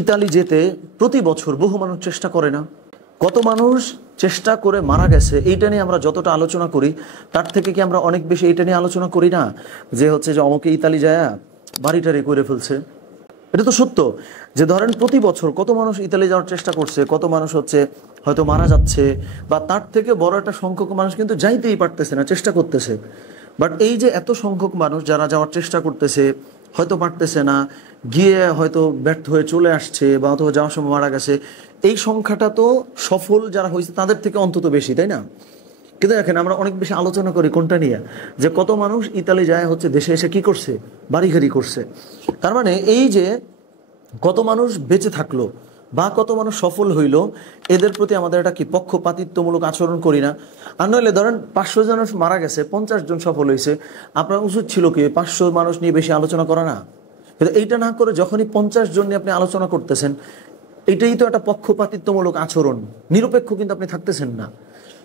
Italy যেতে প্রতি বছর বহু মানুষ চেষ্টা করে না? কত মানুষ চেষ্টা করে মারা গেছে এইটা নিয়ে আমরা যতটা আলোচনা করি তার থেকে কি আমরা অনেক বেশি এইটা নিয়ে আলোচনা করি না, যে হচ্ছে যে অমুকে ইতালি যায় বাড়িটারি করে ফেলছে? এটা তো সত্য যে ধরেন প্রতি বছর কত মানুষ ইতালি যাওয়ার চেষ্টা করছে, কত মানুষ হচ্ছে হয়তো মারা যাচ্ছে, বা তার থেকে বড় একটা সংখ্যক মানুষ কিন্তু যাইতেই পারতেছে না, চেষ্টা করতেছে। বাট এই যে এত সংখ্যক মানুষ যারা যাওয়ার চেষ্টা করতেছে, হয়তো পারতেছে না, গিয়ে হয়তো ব্যর্থ হয়ে চলে আসছে বা অথবা যাওয়ার সময় মারা গেছে, এই সংখ্যাটা তো সফল যারা হয়েছে তাদের থেকে অন্তত বেশি, তাই না? কিন্তু দেখেন আমরা অনেক বেশি আলোচনা করি কোনটা নিয়ে, যে কত মানুষ ইতালি যায় হচ্ছে দেশে এসে কি করছে, বাড়িঘাড়ি করছে। তার মানে এই যে কত মানুষ বেঁচে থাকলো বা কত মানুষ সফল হইল, এদের প্রতি আমাদের একটা কি পক্ষপাতিত্বমূলক আচরণ করি না? আর নইলে ধরেন 500 জন মারা গেছে, 50 জন সফল হয়েছে, আপনার উচিত ছিল কি 500 মানুষ নিয়ে বেশি আলোচনা করা না? কিন্তু এইটা না করে যখনই 50 জন নিয়ে আপনি আলোচনা করতেছেন, এটাই তো একটা পক্ষপাতিত্বমূলক আচরণ, নিরপেক্ষ কিন্তু আপনি থাকতেছেন না।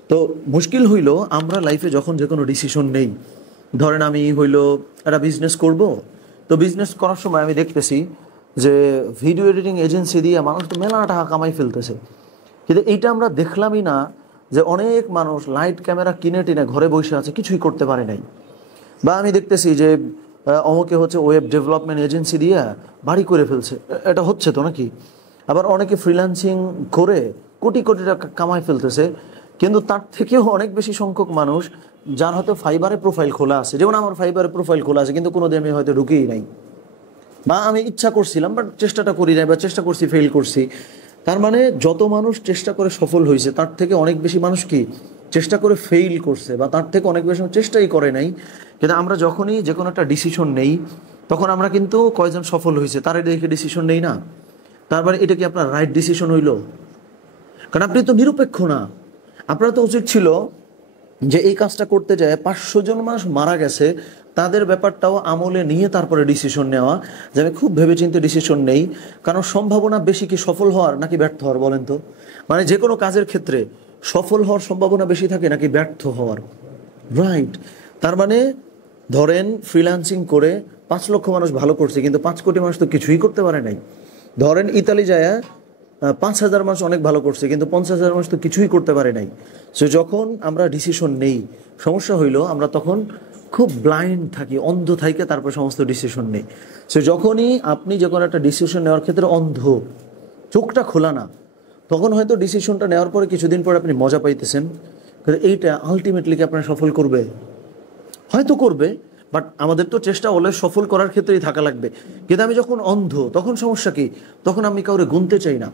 তো মুশকিল হইল আমরা লাইফে যখন যে কোনো ডিসিশন নেই, ধরেন আমি হইল একটা বিজনেস করব, তো বিজনেস করার সময় আমি দেখতেছি যে ভিডিও এডিটিং এজেন্সি দিয়ে মানুষ তো মেলা টাকা কামাই ফেলতেছে, কিন্তু এইটা আমরা দেখলামই না যে অনেক মানুষ লাইট ক্যামেরা কিনে টিনে ঘরে বসে আছে, কিছুই করতে পারে নাই। বা আমি দেখতেছি যে অমুকে হচ্ছে ওয়েব ডেভেলপমেন্ট এজেন্সি দিয়ে বাড়ি করে ফেলছে, এটা হচ্ছে তো নাকি? আবার অনেকে ফ্রিল্যান্সিং করে কোটি কোটি টাকা কামাই ফেলতেছে, কিন্তু তার থেকেও অনেক বেশি সংখ্যক মানুষ যার হয়তো ফাইবারে প্রোফাইল খোলা আছে, যেমন আমার ফাইবারে প্রোফাইল খোলা আছে কিন্তু কোনোদিন আমি হয়তো ঢুকেই নাই, বা আমি ইচ্ছা করছিলাম বাট চেষ্টাটা করি নাই, বা চেষ্টা করছি ফেল করছি। তার মানে যত মানুষ চেষ্টা করে সফল হয়েছে তার থেকে অনেক বেশি মানুষ কি চেষ্টা করে ফেইল করছে, বা তার থেকে অনেক বেশি চেষ্টাই করে নাই। কিন্তু আমরা যখনই যে কোনো একটা ডিসিশন নেই, তখন আমরা কিন্তু কয়জন সফল হয়েছে তার দেখে ডিসিশন নেই না। তারপরে এটা কি আপনার রাইট ডিসিশন হইল? কারণ আপনি তো নিরপেক্ষ না। আপনার তো উচিত ছিল যে এই কাজটা করতে যায় 500 জন মানুষ মারা গেছে, তাদের ব্যাপারটাও আমলে নিয়ে তারপরে ডিসিশন নেওয়া, যে আমি খুব ভেবেচিন্তে ডিসিশন নেই। কারণ সম্ভাবনা বেশি কি সফল হওয়ার নাকি ব্যর্থ হওয়ার বলেন তো? মানে যে কোনো কাজের ক্ষেত্রে সফল হওয়ার সম্ভাবনা বেশি থাকে নাকি ব্যর্থ হওয়ার? রাইট। তার মানে ধরেন ফ্রিল্যান্সিং করে 5 লক্ষ মানুষ ভালো করছে, কিন্তু 5 কোটি মানুষ তো কিছুই করতে পারে নাই। ধরেন ইতালি যায় 5,000 মানুষ অনেক ভালো করছে, কিন্তু 50,000 মানুষ তো কিছুই করতে পারে নাই। সো যখন আমরা ডিসিশন নেই, সমস্যা হইলো আমরা তখন খুব ব্লাইন্ড থাকি, অন্ধ থাইকে তারপর সমস্ত ডিসিশন নেই। সো যখনই আপনি যখন একটা ডিসিশন নেওয়ার ক্ষেত্রে অন্ধ, চোখটা খোলা না, তখন হয়তো ডিসিশনটা নেওয়ার পরে কিছুদিন পরে আপনি মজা পাইতেছেন, কিন্তু এইটা আলটিমেটলি কি আপনার সফল করবে? হয়তো করবে, বাট আমাদের তো চেষ্টা অলওয়েজ সফল করার ক্ষেত্রেই থাকা লাগবে। কিন্তু আমি যখন অন্ধ, তখন সমস্যা কি? তখন আমি কাউরে গুনতে চাই না,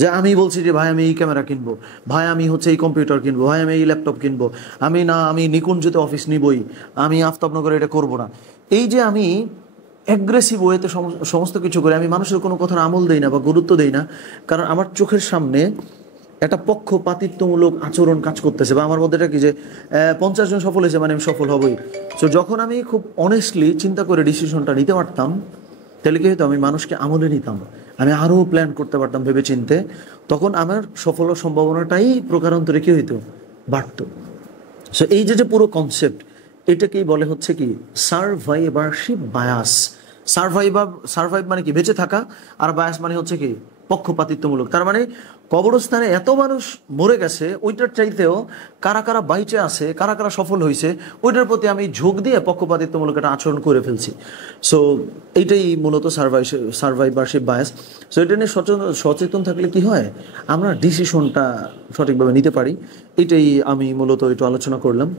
যে আমি বলছি যে ভাই আমি এই ক্যামেরা কিনবো, ভাই আমি হচ্ছে এই কম্পিউটার কিনবো, ভাই আমি এই ল্যাপটপ কিনবো, আমি নিকুঞ্জতে অফিস নিবই, আমি আফতাবনগরে এটা করবো না। এই যে আমি অ্যাগ্রেসিভ ওয়েতে সমস্ত কিছু করে আমি মানুষের কোনো কথার আমল দেই না বা গুরুত্ব দেই না, কারণ আমার চোখের সামনে একটা পক্ষপাতিত্বমূলক আচরণ কাজ করতেছে, বা আমার মধ্যে এটা কি যে 50 জন সফল হয়েছে মানে আমি সফল হবই। সো যখন আমি খুব অনেস্টলি চিন্তা করে ডিসিশনটা নিতে পারতাম, তাহলে কি হতো, আমি মানুষকে আমলে নিতাম, আমি আরও প্ল্যান করতে পারতাম ভেবে চিনতে, তখন আমার সফল সম্ভাবনাটাই প্রকারান্তরে কি হইতো, বাড়তো। সো এই যে পুরো কনসেপ্ট, এটাকেই বলে হচ্ছে কি সারভাইভারশিপ বায়াস। সারভাইভ মানে কি বেঁচে থাকা, আর বায়াস মানে হচ্ছে কি পক্ষপাতিত্বমূলক। তার মানে কবরস্থানে এত মানুষ মরে গেছে, ওইটার চাইতেও কারা কারা বাইচে আছে, কারা কারা সফল হয়েছে, ওইটার প্রতি আমি ঝোঁক দিয়ে পক্ষপাতিত্বমূলক একটা আচরণ করে ফেলছি। সো এইটাই মূলত সারভাইভারশিপ বায়াস। সো এটা নিয়ে সচেতন থাকলে কি হয়, আমরা ডিসিশনটা সঠিকভাবে নিতে পারি। এটাই আমি মূলত একটু আলোচনা করলাম।